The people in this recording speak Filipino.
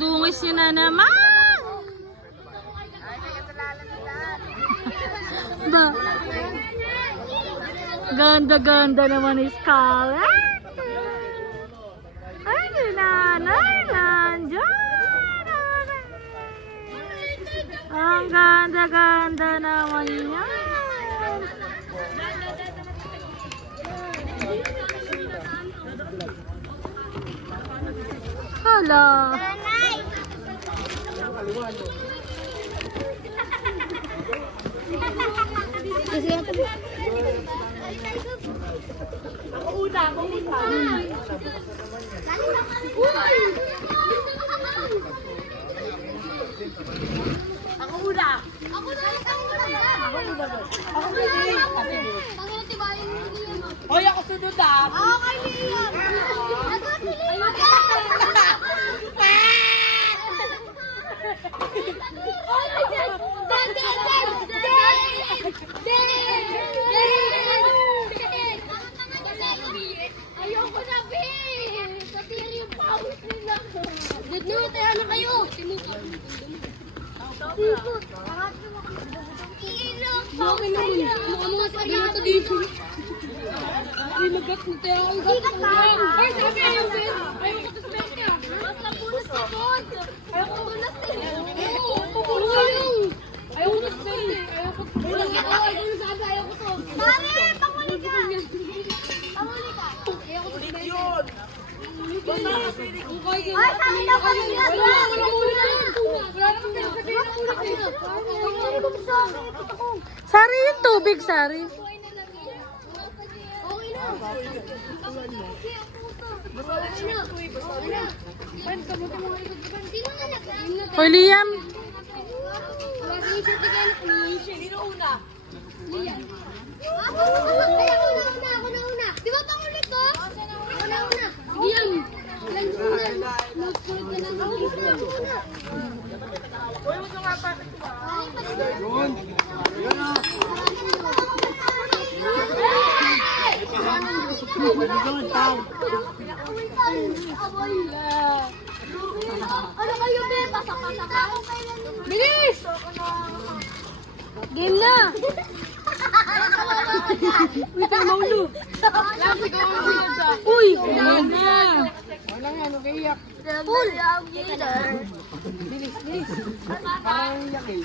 Dinudungis niyo na naman. Ba? Ganda-ganda naman ni Scarlett. Ay, nanay, nandiyan. Ang ganda-ganda naman niya. Hala. Ako una. Hoy, ako sunod ah. Ako kay Liam. Ako si Liam. Ayoko na, be! Katiri yung pawis nila. Dito, tayo na kayo. Sinukot. Bakit naman? Ano nga sa dito dito? Ay, nagat mo tayo. Ay, sabi ayaw ko. Ayaw ko to sa bete ah. Napunas ka po. Ayaw ko. Napunas eh. Oo, ayaw. Ayaw ko to sa bete. Ayaw ko to. Ayaw ko sabi, ayaw ko to. Mami, panguli ka. Panguli ka. Ayaw ko to sa bete. Ay, Ay, sabi daw kami niya. Wala naman tayo sabihin na ulit eh. Sari yung tubig, Sari. Okay na. Sino nga nag- Hoy, Liam. Sino una? Ako na una. Di ba pangulit ko? Ako na una. Liam. Nagsulit na lang ako. Uy, mo nga pa. Ano kayo, be? Pasak-pasak ka? Bilis! Game na. Uy, tayo maulo. Lagi ka ang bigat sa. Uy, game na. Wala nga, nag-iiyak. Full. Parang iyak eh.